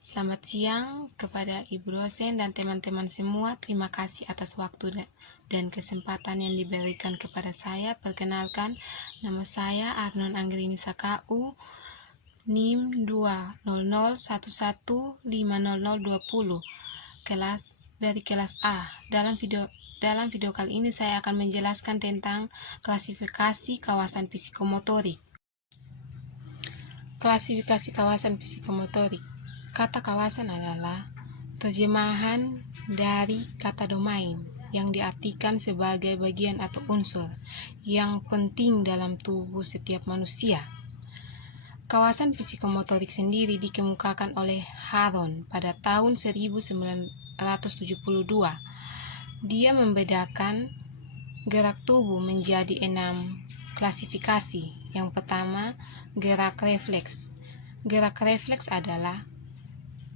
Selamat siang kepada Ibu dosen dan teman-teman semua. Terima kasih atas waktu dan kesempatan yang diberikan kepada saya. Perkenalkan, nama saya Arnon Anggrini SKU, NIM 200115020, kelas A. Dalam video kali ini saya akan menjelaskan tentang klasifikasi kawasan psikomotorik. Klasifikasi kawasan psikomotorik. Kata kawasan adalah terjemahan dari kata domain yang diartikan sebagai bagian atau unsur yang penting dalam tubuh setiap manusia. Kawasan psikomotorik sendiri dikemukakan oleh Harron pada tahun 1972. Dia membedakan gerak tubuh menjadi 6 klasifikasi. Yang pertama, gerak refleks. Gerak refleks adalah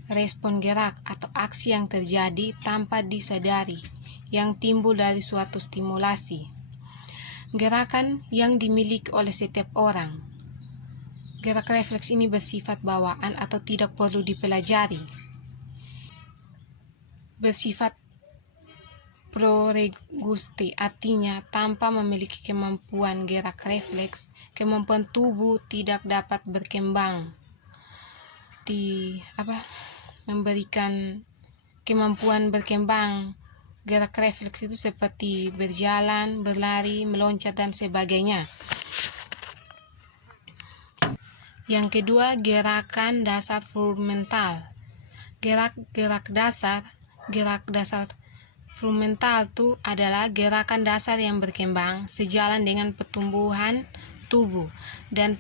respon gerak atau aksi yang terjadi tanpa disadari yang timbul dari suatu stimulasi. Gerakan yang dimiliki oleh setiap orang. Gerak refleks ini bersifat bawaan atau tidak perlu dipelajari. Bersifat proreguste, artinya tanpa memiliki kemampuan gerak refleks, kemampuan tubuh tidak dapat berkembang. Memberikan kemampuan berkembang gerak refleks itu seperti berjalan, berlari, meloncat, dan sebagainya. Yang kedua, gerakan dasar fundamental. Gerak dasar fundamental itu adalah gerakan dasar yang berkembang sejalan dengan pertumbuhan tubuh dan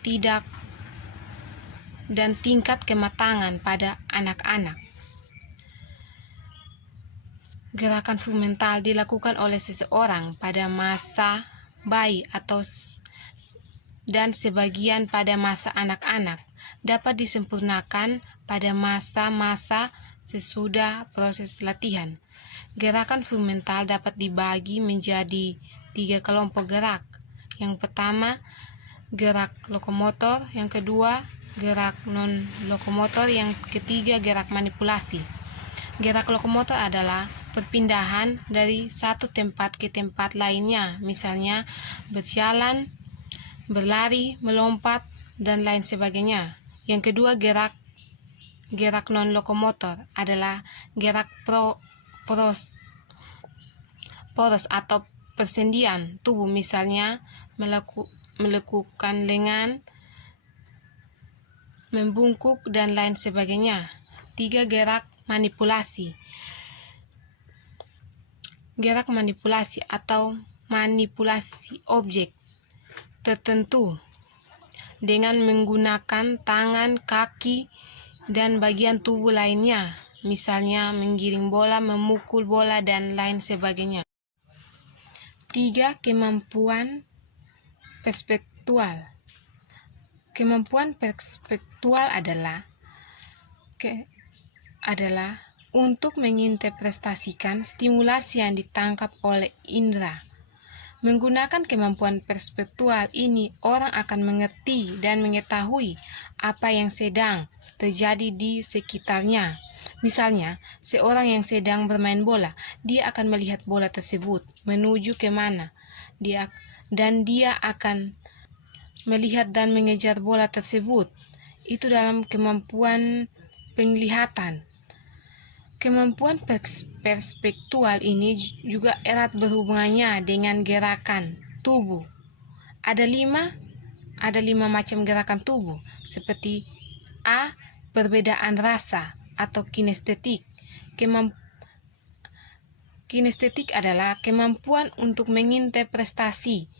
tingkat kematangan pada anak-anak. Gerakan fundamental dilakukan oleh seseorang pada masa bayi dan sebagian pada masa anak-anak, dapat disempurnakan pada masa-masa sesudah proses latihan. Gerakan fundamental dapat dibagi menjadi 3 kelompok gerak. Yang pertama, gerak lokomotor. Yang kedua, gerak non-lokomotor. Yang ketiga, gerak manipulasi. Gerak lokomotor adalah perpindahan dari satu tempat ke tempat lainnya, misalnya berjalan, berlari, melompat, dan lain sebagainya. Yang kedua, gerak non-lokomotor adalah gerak poros atau persendian tubuh, misalnya melekukan lengan, membungkuk, dan lain sebagainya. 3. Gerak manipulasi. Gerak manipulasi atau manipulasi objek tertentu dengan menggunakan tangan, kaki, dan bagian tubuh lainnya, misalnya menggiring bola, memukul bola, dan lain sebagainya. 3. Kemampuan perspektual. Kemampuan perspektual adalah untuk menginterpretasikan stimulasi yang ditangkap oleh indera. Menggunakan kemampuan perspektual ini, orang akan mengerti dan mengetahui apa yang sedang terjadi di sekitarnya. Misalnya, seorang yang sedang bermain bola, dia akan melihat bola tersebut menuju kemana, dan dia akan melihat dan mengejar bola tersebut. Itu dalam kemampuan penglihatan. Kemampuan perspektual ini juga erat berhubungannya dengan gerakan tubuh. Ada lima macam gerakan tubuh, seperti A. Perbedaan rasa atau kinestetik. Kinestetik adalah kemampuan untuk menginterpretasi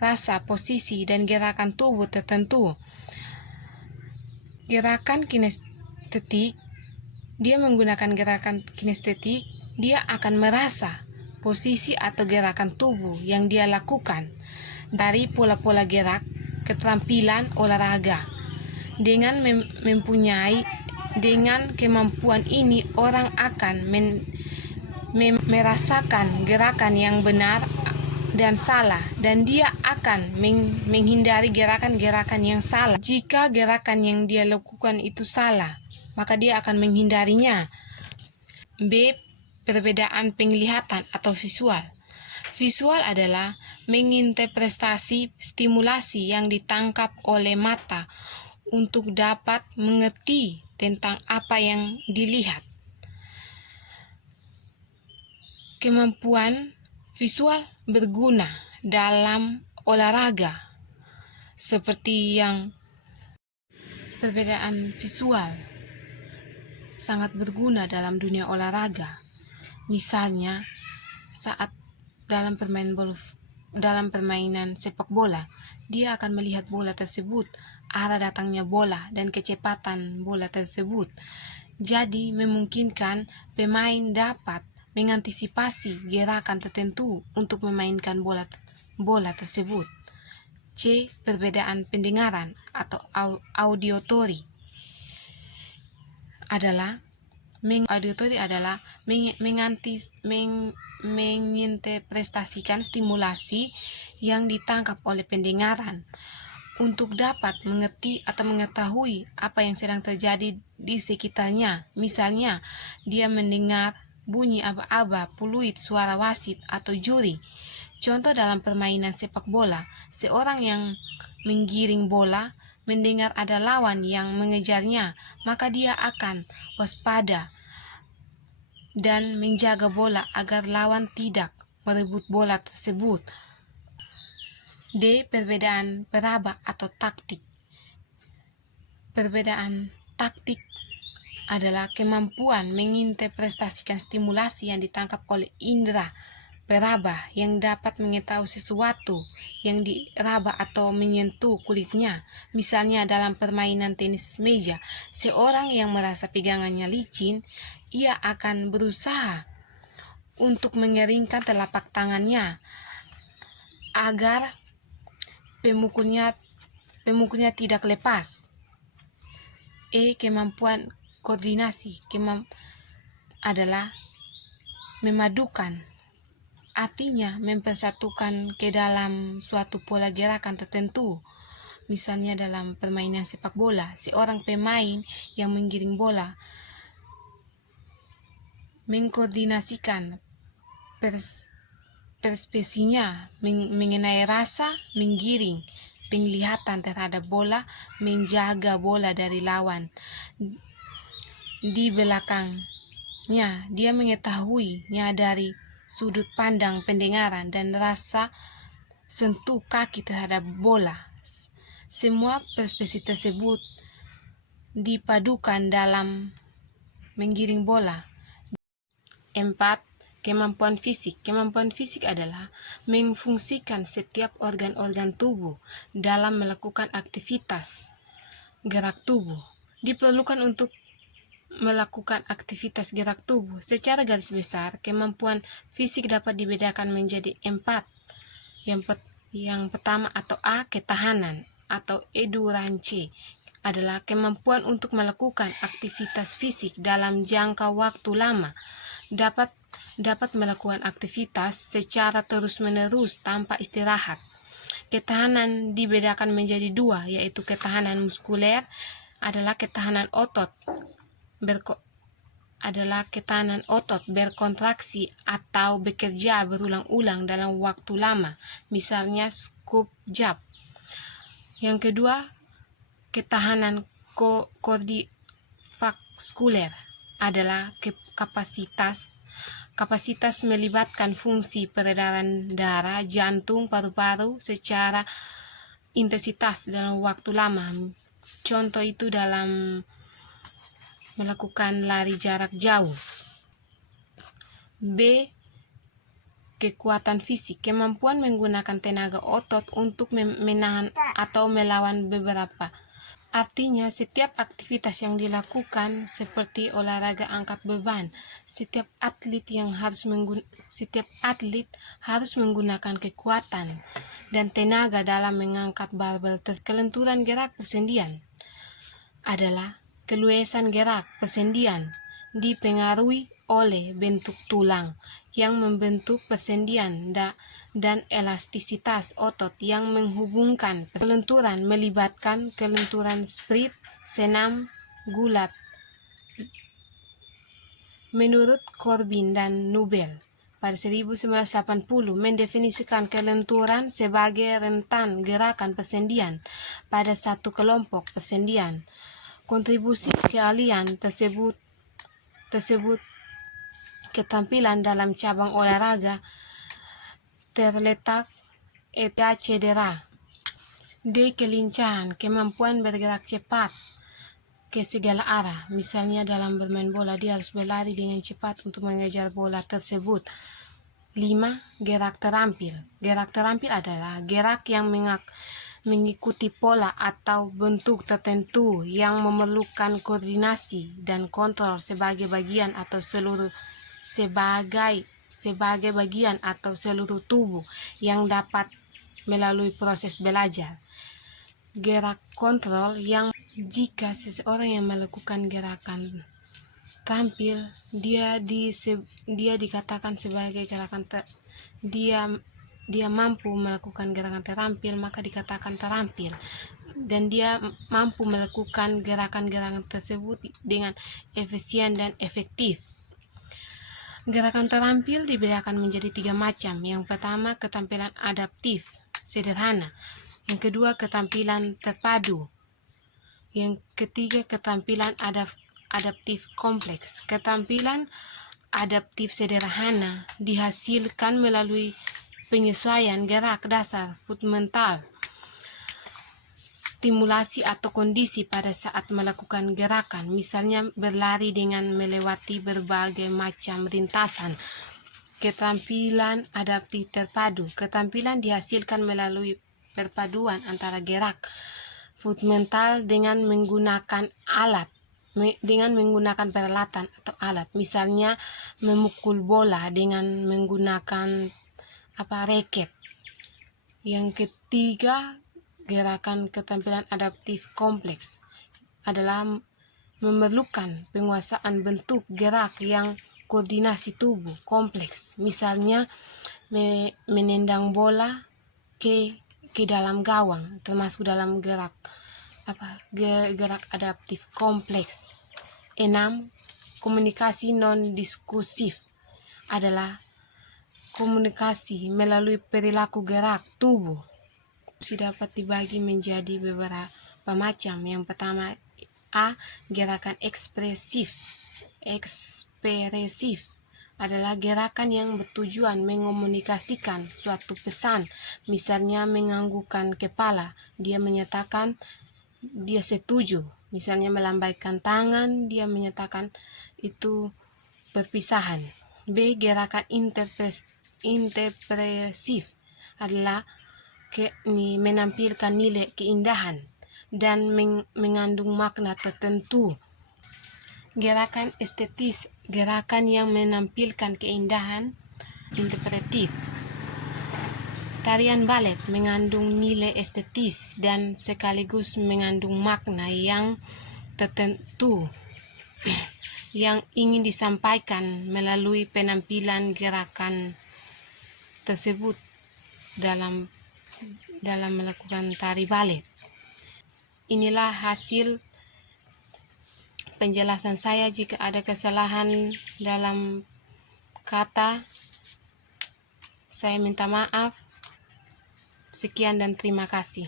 rasa, posisi, dan gerakan tubuh tertentu. Gerakan kinestetik, dia menggunakan gerakan kinestetik, dia akan merasa posisi atau gerakan tubuh yang dia lakukan dari pola-pola gerak, keterampilan olahraga. Dengan dengan kemampuan ini, orang akan merasakan gerakan yang benar dan salah, dan dia akan menghindari gerakan-gerakan yang salah. Jika gerakan yang dia lakukan itu salah, maka dia akan menghindarinya. B. Perbedaan penglihatan atau visual. Visual adalah menginterpretasi stimulasi yang ditangkap oleh mata untuk dapat mengerti tentang apa yang dilihat. Kemampuan visual berguna dalam olahraga, seperti yang perbedaan visual sangat berguna dalam dunia olahraga. Misalnya, saat dalam permainan sepak bola, dia akan melihat bola tersebut, arah datangnya bola, dan kecepatan bola tersebut. Jadi, memungkinkan pemain dapat mengantisipasi gerakan tertentu untuk memainkan bola tersebut. C. Perbedaan pendengaran atau auditory adalah menginterpretasikan stimulasi yang ditangkap oleh pendengaran untuk dapat mengerti atau mengetahui apa yang sedang terjadi di sekitarnya. Misalnya, dia mendengar bunyi aba-aba, fluid, suara wasit, atau juri. Contoh dalam permainan sepak bola, seorang yang menggiring bola mendengar ada lawan yang mengejarnya, maka dia akan waspada dan menjaga bola agar lawan tidak merebut bola tersebut. D. Perbedaan peraba atau taktik. Perbedaan taktik adalah kemampuan menginterpretasikan stimulasi yang ditangkap oleh indera peraba yang dapat mengetahui sesuatu yang diraba atau menyentuh kulitnya. Misalnya dalam permainan tenis meja, seorang yang merasa pegangannya licin, ia akan berusaha untuk mengeringkan telapak tangannya agar pemukulnya tidak lepas. E. Kemampuan koordinasi adalah memadukan, artinya mempersatukan ke dalam suatu pola gerakan tertentu. Misalnya dalam permainan sepak bola, seorang pemain yang menggiring bola mengkoordinasikan persepsinya mengenai rasa menggiring, penglihatan terhadap bola, menjaga bola dari lawan di belakangnya. Dia mengetahuinya dari sudut pandang pendengaran dan rasa sentuh kaki terhadap bola. Semua persepsi tersebut dipadukan dalam menggiring bola. 4. Kemampuan fisik. Kemampuan fisik adalah memfungsikan setiap organ-organ tubuh dalam melakukan aktivitas gerak tubuh. Diperlukan untuk melakukan aktivitas gerak tubuh. Secara garis besar, kemampuan fisik dapat dibedakan menjadi 4. Yang pertama atau A, ketahanan atau endurance adalah kemampuan untuk melakukan aktivitas fisik dalam jangka waktu lama. Dapat melakukan aktivitas secara terus-menerus tanpa istirahat. Ketahanan dibedakan menjadi 2, yaitu ketahanan muskuler adalah ketahanan otot berkontraksi atau bekerja berulang-ulang dalam waktu lama, misalnya squat jump. Yang kedua, ketahanan kardiovaskuler adalah kapasitas melibatkan fungsi peredaran darah, jantung, paru-paru secara intensitas dalam waktu lama. Contoh itu dalam melakukan lari jarak jauh. B. Kekuatan fisik, kemampuan menggunakan tenaga otot untuk menahan atau melawan beberapa. Artinya, setiap aktivitas yang dilakukan seperti olahraga angkat beban, setiap atlet harus menggunakan kekuatan dan tenaga dalam mengangkat barbel. Kelenturan gerak persendian adalah keluasan gerak persendian dipengaruhi oleh bentuk tulang yang membentuk persendian dan elastisitas otot yang menghubungkan. Kelenturan melibatkan kelenturan sprint, senam, gulat, Menurut Corbin dan Nubel pada 1980 mendefinisikan kelenturan sebagai rentan gerakan persendian pada satu kelompok persendian. Kontribusi keahlian tersebut ketampilan dalam cabang olahraga terletak cedera, D. Kelincahan, kemampuan bergerak cepat ke segala arah. Misalnya dalam bermain bola, dia harus berlari dengan cepat untuk mengejar bola tersebut. 5. Gerak terampil. Gerak terampil adalah gerak yang mengikuti pola atau bentuk tertentu yang memerlukan koordinasi dan kontrol sebagai bagian atau seluruh bagian atau seluruh tubuh yang dapat melalui proses belajar. Gerak kontrol yang jika seseorang yang melakukan gerakan terampil, dia dikatakan sebagai gerakan dia mampu melakukan gerakan terampil, maka dikatakan terampil, dan dia mampu melakukan gerakan-gerakan tersebut dengan efisien dan efektif. Gerakan terampil dibedakan menjadi 3 macam. Yang pertama, ketampilan adaptif sederhana. Yang kedua, ketampilan terpadu. Yang ketiga, ketampilan adaptif kompleks. Ketampilan adaptif sederhana dihasilkan melalui penyesuaian gerak dasar fundamental, stimulasi atau kondisi pada saat melakukan gerakan, misalnya berlari dengan melewati berbagai macam rintasan. Ketampilan adaptif terpadu. Ketampilan dihasilkan melalui perpaduan antara gerak fundamental dengan menggunakan peralatan atau alat, misalnya memukul bola dengan menggunakan raket. Yang ketiga, gerakan ketampilan adaptif kompleks adalah memerlukan penguasaan bentuk gerak yang koordinasi tubuh kompleks, misalnya menendang bola ke dalam gawang, termasuk dalam gerak adaptif kompleks. 6. Komunikasi non-diskusif adalah komunikasi melalui perilaku gerak tubuh. Dapat dibagi menjadi beberapa macam. Yang pertama, A. Gerakan ekspresif adalah gerakan yang bertujuan mengomunikasikan suatu pesan, misalnya menganggukkan kepala, dia menyatakan dia setuju, misalnya melambaikan tangan, dia menyatakan itu perpisahan. B. Gerakan interpresif adalah menampilkan nilai keindahan dan mengandung makna tertentu. Gerakan estetis, gerakan yang menampilkan keindahan interpretif. Tarian balet mengandung nilai estetis dan sekaligus mengandung makna yang tertentu yang ingin disampaikan melalui penampilan gerakan tersebut dalam melakukan tari balet. Inilah hasil penjelasan saya. Jika ada kesalahan dalam kata, saya minta maaf. Sekian dan terima kasih.